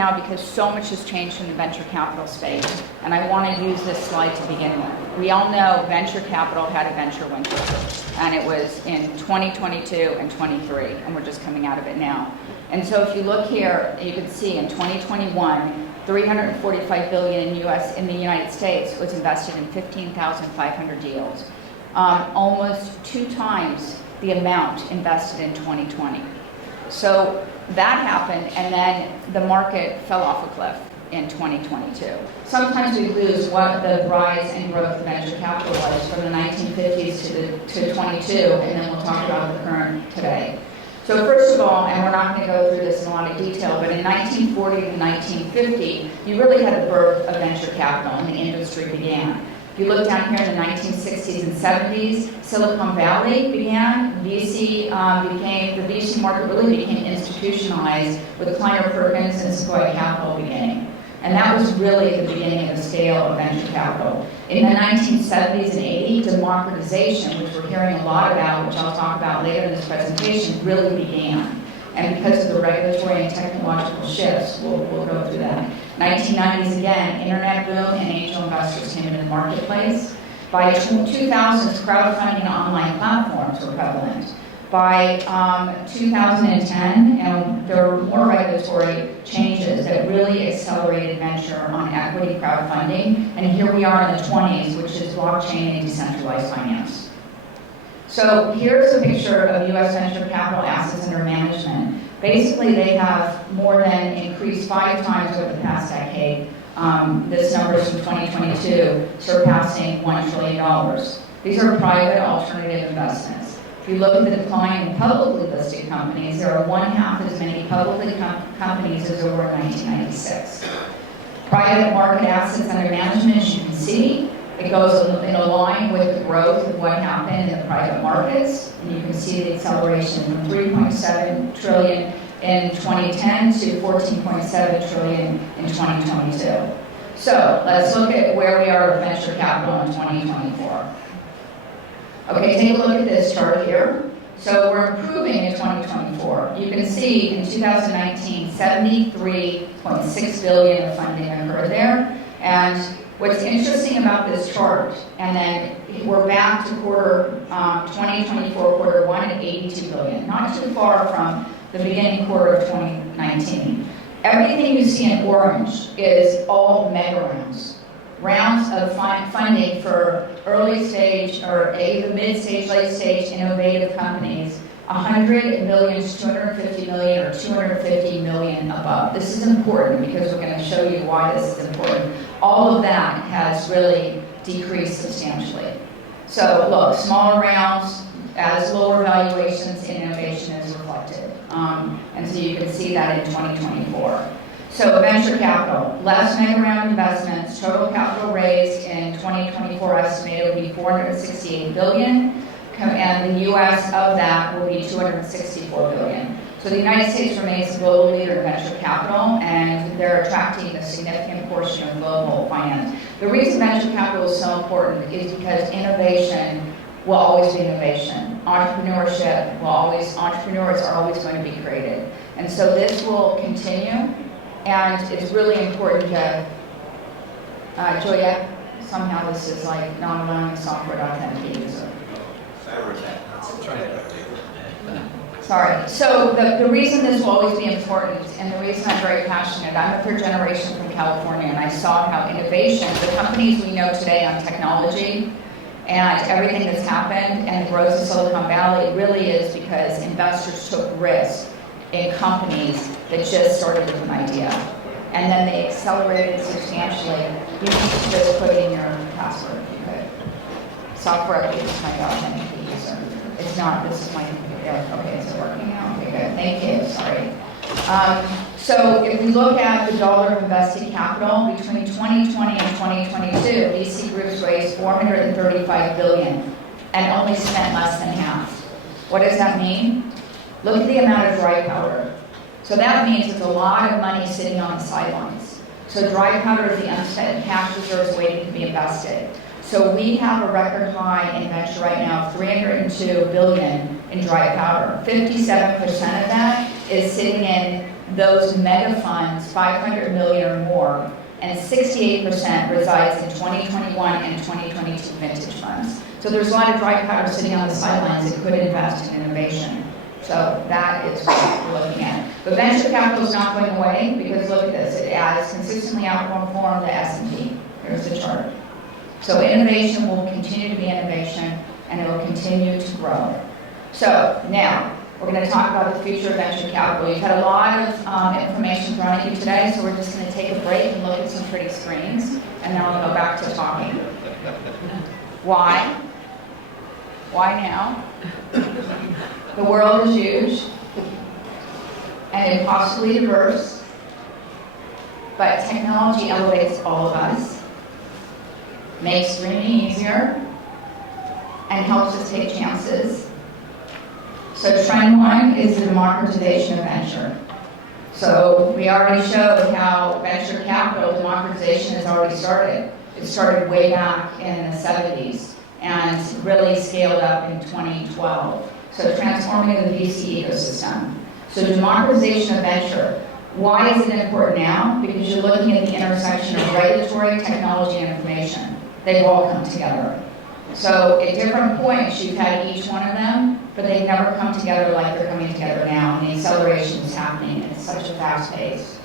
now because so much has changed in the venture capital space, and I want to use this slide to begin with. We all know venture capital had a venture winter, and it was in 2022 and 23, and we're just coming out of it now. And so if you look here, you can see in 2021, $345 billion in the United States was invested in 15,500 deals, almost 2 times the amount invested in 2020. So that happened, and then the market fell off a cliff in 2022. Sometimes we lose what the rise and growth of venture capital was from the 1950s to 22, and then we'll talk about the current today. So first of all, and we're not going to go through this in a lot of detail, but in 1940 to 1950, you really had the birth of venture capital and the industry began. If you look down here in the 1960s and 70s, Silicon Valley began. The VC market really became institutionalized with Kleiner Perkins and Sequoia Capital beginning. And that was really the beginning of the scale of venture capital. In the 1970s and 80s, democratization, which we're hearing a lot about, which I'll talk about later in this presentation, really began. And because of the regulatory and technological shifts, we'll go through that. 1990s again, internet boom and angel investors came into the marketplace. By 2000s, crowdfunding and online platforms were prevalent. By 2010, there were more regulatory changes that really accelerated venture on equity crowdfunding. And here we are in the 20s, which is blockchain and decentralized finance. So here's a picture of U.S. venture capital assets under management. Basically, they have more than increased 5 times over the past decade. This number is from 2022, surpassing $1 trillion. These are private alternative investments. If you look at the decline in publicly listed companies, there are 1/2 as many publicly companies as there were in 1996. Private market assets under management, as you can see, it goes in a line with the growth of what happened in the private markets. And you can see the acceleration from $3.7 trillion in 2010 to $14.7 trillion in 2022. So let's look at where we are with venture capital in 2024. Okay, take a look at this chart here. So we're improving in 2024. You can see in 2019, $73.6 billion of funding occurred there. And what's interesting about this chart, and then we're back to 2024 quarter 1 at $82 billion, not too far from the beginning quarter of 2019. Everything you see in orange is all mega rounds of funding for early stage or the mid-stage, late-stage innovative companies, 100 million, 250 million, or 250 million above. This is important because we're going to show you why this is important. All of that has really decreased substantially. So look, smaller rounds, as lower valuations in innovation is reflected. And so you can see that in 2024. So venture capital, less mega round investments, total capital raised in 2024 estimated will be $468 billion, and the U.S. of that will be $264 billion. So the United States remains the global leader in venture capital, and they're attracting a significant portion of global finance. The reason venture capital is so important is because innovation will always be innovation. Entrepreneurs are always going to be created. And so this will continue. And it's really important to, Juliet, somehow this is like not allowing software to authenticate user. Sorry. So the reason this will always be important, and the reason I'm very passionate, I'm a 3rd generation from California, and I saw how innovation, the companies we know today on technology, and everything that's happened, and the growth of Silicon Valley really is because investors took risks in companies that just started with an idea. And then they accelerated substantially. You need to just put in your password if you could. Software update is trying to authenticate user. It's not, this is my computer. Okay, is it working now? Okay, good. Thank you. Sorry. So if we look at the dollar of invested capital, between 2020 and 2022, VC groups raised $435 billion and only spent less than half. What does that mean? Look at the amount of dry powder. So that means there's a lot of money sitting on the sidelines. So dry powder is the unspent cash reserves waiting to be invested. So we have a record high in venture right now, $302 billion in dry powder. 57% of that is sitting in those mega funds, 500 million or more, and 68% resides in 2021 and 2022 vintage funds. So there's a lot of dry powder sitting on the sidelines that could invest in innovation. So that is what we're looking at. But venture capital is not going away because look at this, it has consistently outperformed the S&P. Here's the chart. So innovation will continue to be innovation and it will continue to grow. So now, we're going to talk about the future of venture capital. You've had a lot of information thrown at you today, so we're just going to take a break and look at some pretty screens, and then we'll go back to talking. Why? Why now? The world is huge and impossibly diverse, but technology elevates all of us, makes dreaming easier, and helps us take chances. So trend one is the democratization of venture. So we already showed how venture capital democratization has already started. It started way back in the 70s and really scaled up in 2012. So transforming the VC ecosystem. So democratization of venture. Why is it important now? Because you're looking at the intersection of regulatory, technology, and information. They've all come together. So at different points, you've had each one of them, but they've never come together like they're coming together now, and the acceleration is happening at such a fast pace.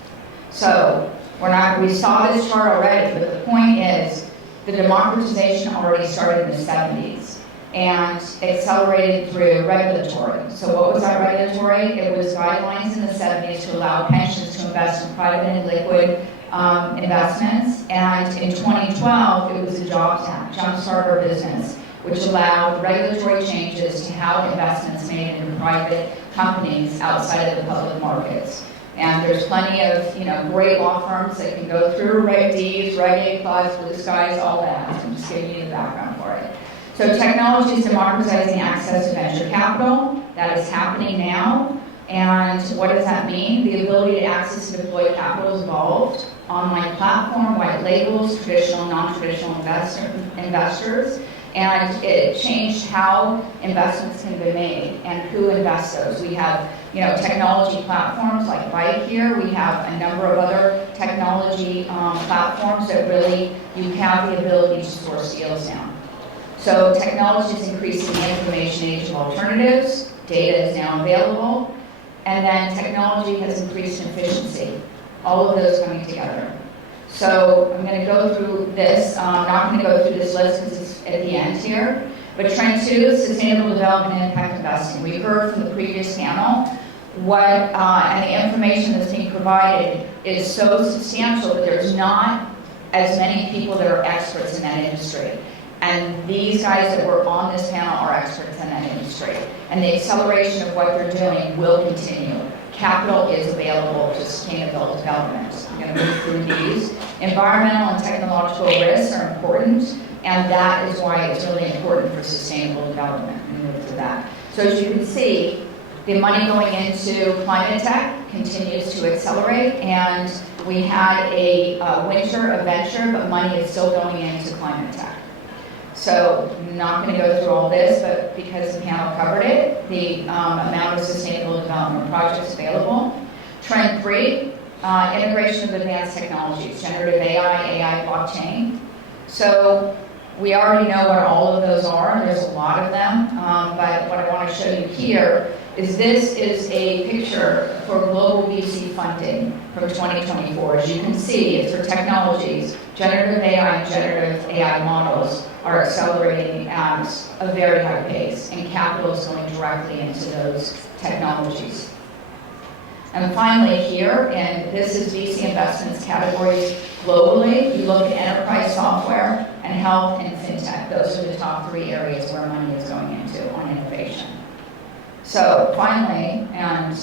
So we saw this chart already, but the point is the democratization already started in the 70s and accelerated through regulatory. So what was that regulatory? It was guidelines in the 70s to allow pensions to invest in private and liquid investments, and in 2012 it was the Jobs Act, Jumpstart Our Business, which allowed regulatory changes to how investments made in private companies outside of the public markets. And there's plenty of great law firms that can go through Reg Ds, Reg A+, Blue Skies, all that. I'm just giving you the background for it. So technology is democratizing access to venture capital. That is happening now. And what does that mean? The ability to access and deploy capital has evolved. Online platform, white labels, traditional, non-traditional investors. And it changed how investments can be made and who invests those. We have, technology platforms like Bike here. We have a number of other technology platforms that really you have the ability to source deals now. So technology is increasing the information age of alternatives. Data is now available. And then technology has increased efficiency. All of those coming together. So I'm going to go through this. I'm not going to go through this list because it's at the end here. But trend two is sustainable development and impact investing. We heard from the previous panel and the information that's being provided is so substantial that there's not as many people that are experts in that industry. And these guys that were on this panel are experts in that industry. And the acceleration of what they're doing will continue. Capital is available to sustainable development. I'm going to move through these. Environmental and technological risks are important, and that is why it's really important for sustainable development. I'm going to move through that. So as you can see, the money going into climate tech continues to accelerate, and we had a winter of venture, but money is still going into climate tech. So I'm not going to go through all this, but because the panel covered it, the amount of sustainable development projects available. Trend three, integration of advanced technologies, generative AI, blockchain. So we already know what all of those are. There's a lot of them, but what I want to show you here is this is a picture for global VC funding from 2024. As you can see, it's for technologies. Generative AI and generative AI models are accelerating at a very high pace, and capital is going directly into those technologies. And finally here, and this is VC investments categories globally, you look at enterprise software and health and fintech. Those are the top three areas where money is going into on innovation. So finally, and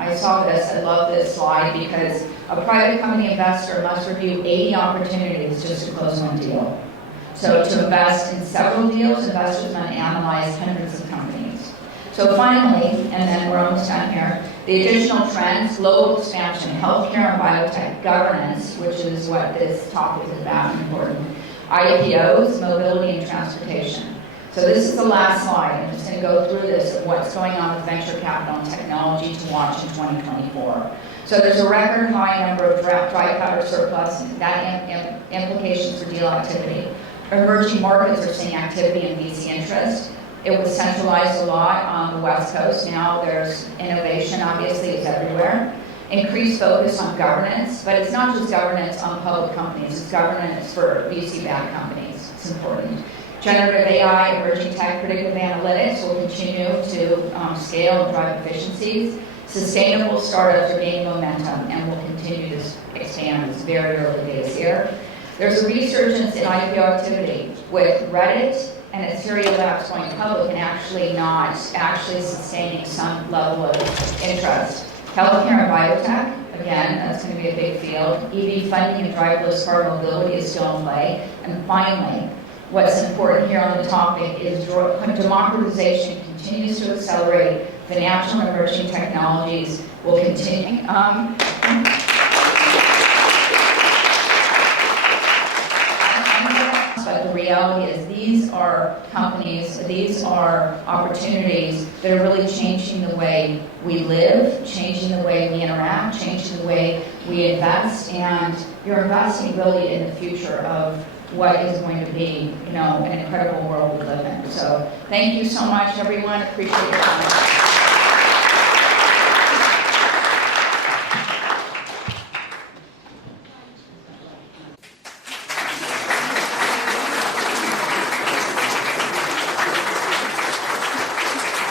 I saw this, I love this slide because a private company investor must review 80 opportunities just to close one deal. So to invest in several deals, investors must analyze hundreds of companies. So finally, and then we're almost done here, the additional trends, global expansion, healthcare and biotech, governance, which is what this topic is about, important, IPOs, mobility and transportation. So this is the last slide. I'm just going to go through this of what's going on with venture capital and technology to watch in 2024. So there's a record high number of dry powder surplus, and that implications for deal activity. Emerging markets are seeing activity in VC interest. It was centralized a lot on the West Coast. Now there's innovation, obviously, it's everywhere. Increased focus on governance, but it's not just governance on public companies, it's governance for VC-backed companies. It's important. Generative AI, emerging tech, predictive analytics will continue to scale and drive efficiencies. Sustainable startups are gaining momentum and will continue to expand. It's very early days here. There's a resurgence in IPO activity with Reddit and Ethereum Labs going public and actually sustaining some level of interest. Healthcare and biotech, again, that's going to be a big field. EV funding and driverless car mobility is still in play. And finally, what's important here on the topic is democratization continues to accelerate. Financial and emerging technologies will continue. But the reality is these are companies, these are opportunities that are really changing the way we live, changing the way we interact, changing the way we invest, and you're investing really in the future of what is going to be, an incredible world we live in. So thank you so much, everyone. Appreciate your time.